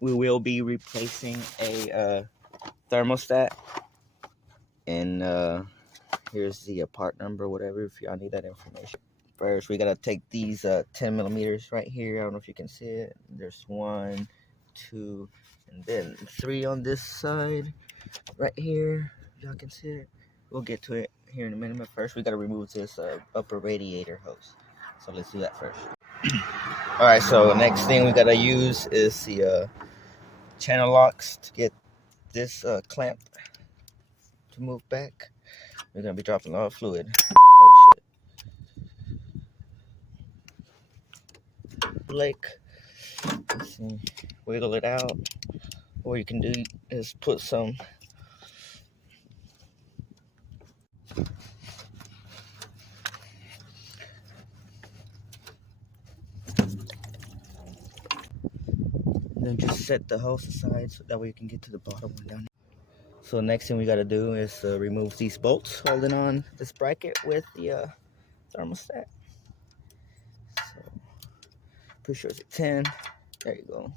we will be replacing a thermostat, and here's the part number, whatever, if y'all need that information. First, we gotta take these 10 millimeters right here. I don't know if you can see it. There's 1, 2, and then 3 on this side right here. Y'all can see it. We'll get to it here in a minute. But first, we gotta remove this upper radiator hose. So let's do that first. All right. So next thing we gotta use is the channel locks to get this clamp to move back. We're gonna be dropping a lot of fluid. Oh shit. Like, let's see, wiggle it out. What you can do is put some then just set the hose aside so that way you can get to the bottom one down. So next thing we gotta do is remove these bolts holding on this bracket with the thermostat. So pretty sure it's a 10. There you go.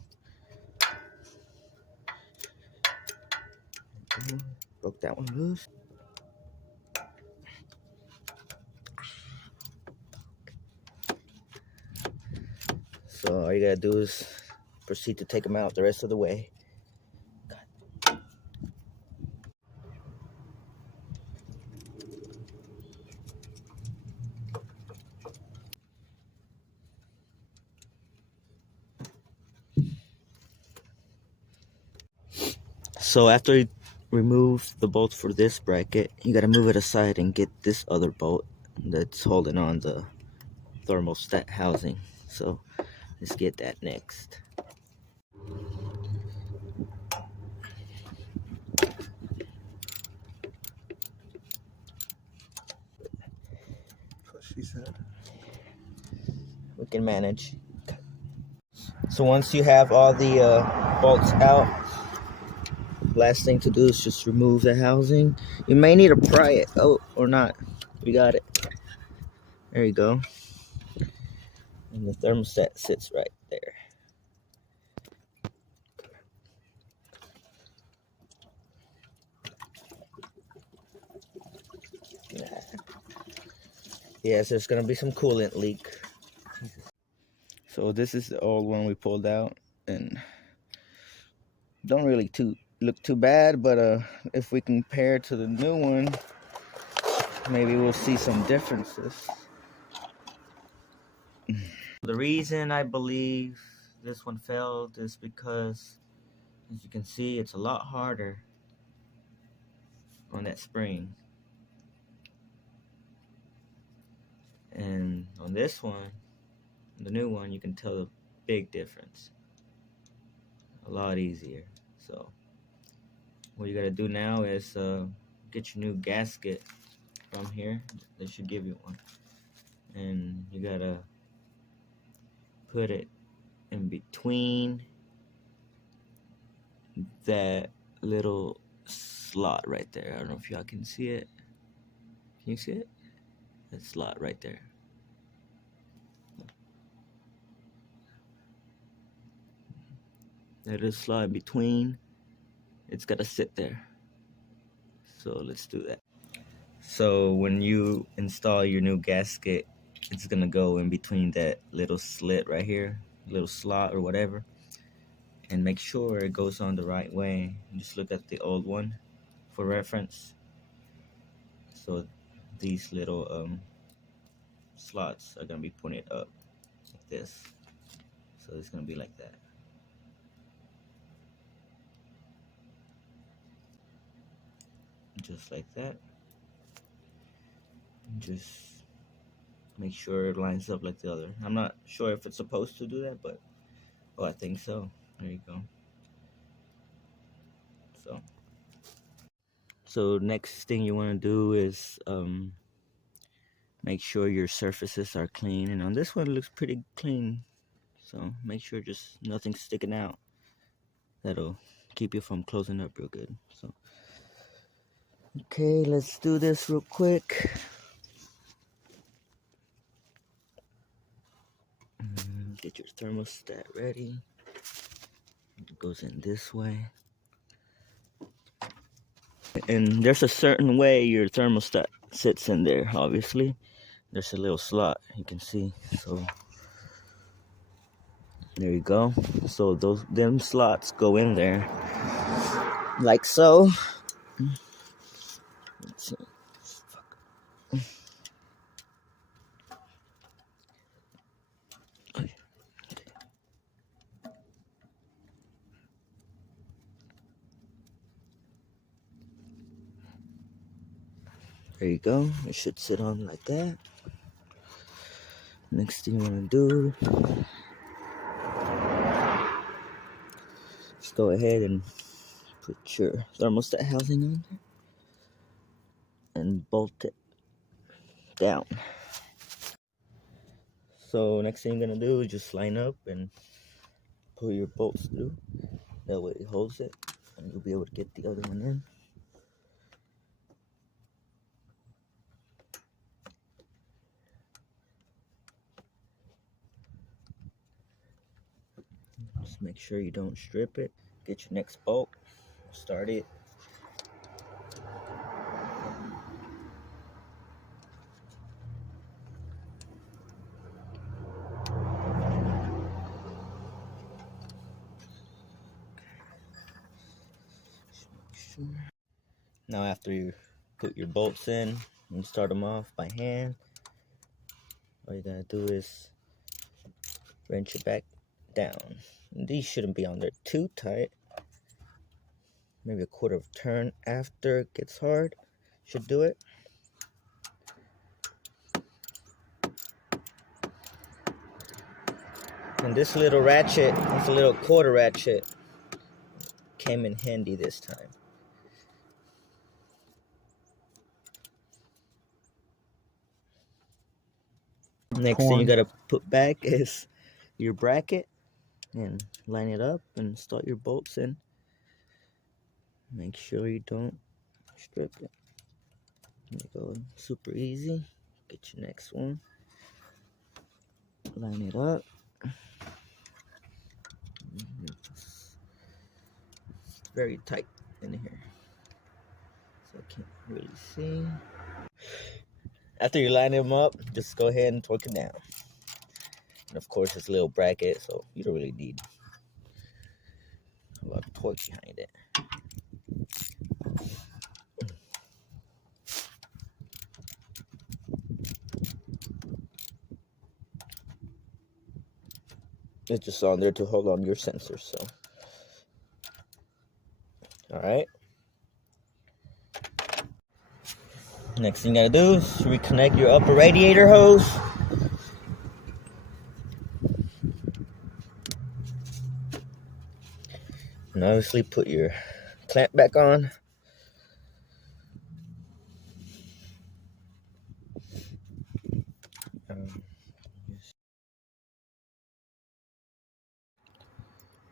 Broke that one loose. So all you gotta do is proceed to take them out the rest of the way. So after you remove the bolt for this bracket, you gotta move it aside and get this other bolt that's holding on the thermostat housing. So let's get that next. What she said. We can manage. So once you have all the bolts out, last thing to do is just remove the housing. You may need to pry it. Oh, or not. We got it. There you go. And the thermostat sits right there. Yes, there's gonna be some coolant leak. So this is the old one we pulled out, and don't really look too bad, but if we compare to the new one, maybe we'll see some differences. The reason I believe this one failed is because, as you can see, it's a lot harder on that spring. And on this one, the new one, you can tell the big difference. A lot easier. So what you gotta do now is get your new gasket from here. They should give you one. And you gotta put it in between that little slot right there. I don't know if y'all can see it. Can you see it? That slot right there. That little slot in between. It's gotta sit there. So let's do that. So when you install your new gasket, it's gonna go in between that little slit right here, little slot or whatever, and make sure it goes on the right way. Just look at the old one for reference. So these little slots are gonna be pointed up like this. So it's gonna be like that. Just like that. Just make sure it lines up like the other. I'm not sure if it's supposed to do that, but oh, I think so. There you go. So next thing you want to do is make sure your surfaces are clean, and on this one it looks pretty clean, so make sure just nothing's sticking out. That'll keep you from closing up real good. So okay, let's do this real quick. Get your thermostat ready. Goes in this way. And there's a certain way your thermostat sits in there, obviously. There's a little slot you can see. So there you go. So them slots go in there. Like so. Let's see. There you go. It should sit on like that. Next thing you want to do, just go ahead and put your thermostat housing on there and bolt it down. So next thing you're gonna do is just line up and pull your bolts through. That way it holds it, and you'll be able to get the other one in. Just make sure you don't strip it. Get your next bolt, start it. Now after you put your bolts in and start them off by hand, all you gotta do is wrench it back down. And these shouldn't be on there too tight. Maybe a quarter of a turn after it gets hard should do it. And this little ratchet, this little quarter ratchet, came in handy this time. Next thing you gotta put back is your bracket and line it up and start your bolts in. Make sure you don't strip it. There you go, super easy. Get your next one. Line it up. It's very tight in here, so I can't really see. After you line them up, just go ahead and torque it down. And of course, it's a little bracket, so you don't really need a lot of torque behind it. It's just on there to hold on your sensors, so. Alright. Next thing you gotta do is reconnect your upper radiator hose. And obviously put your clamp back on.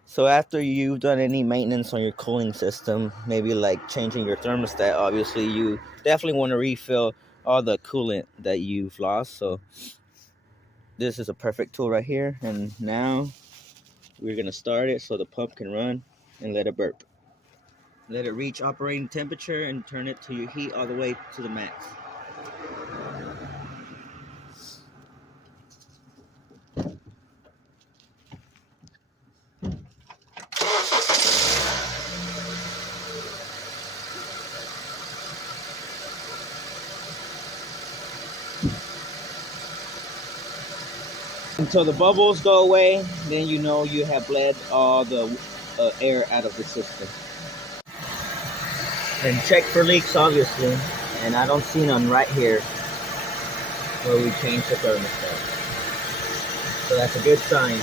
So after you've done any maintenance on your cooling system, maybe like changing your thermostat, obviously you definitely want to refill all the coolant that you've lost. So this is a perfect tool right here. And now we're going to start it so the pump can run and let it burp. Let it reach operating temperature and turn it to your heat all the way to the max. Until the bubbles go away, then you know you have bled all the air out of the system. And check for leaks, obviously. And I don't see none right here where we changed the thermostat. So that's a good sign.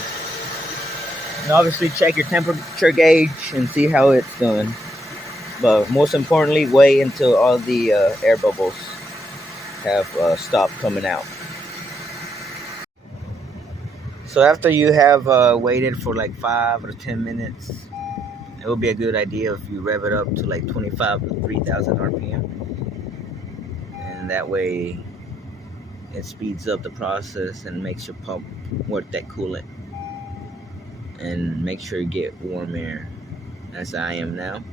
And obviously check your temperature gauge and see how it's doing. But most importantly, wait until all the air bubbles have stopped coming out. So after you have waited for like 5 or 10 minutes, it would be a good idea if you rev it up to like 25 to 3,000 RPM. And that way it speeds up the process and makes your pump work that coolant. And make sure you get warm air as I am now.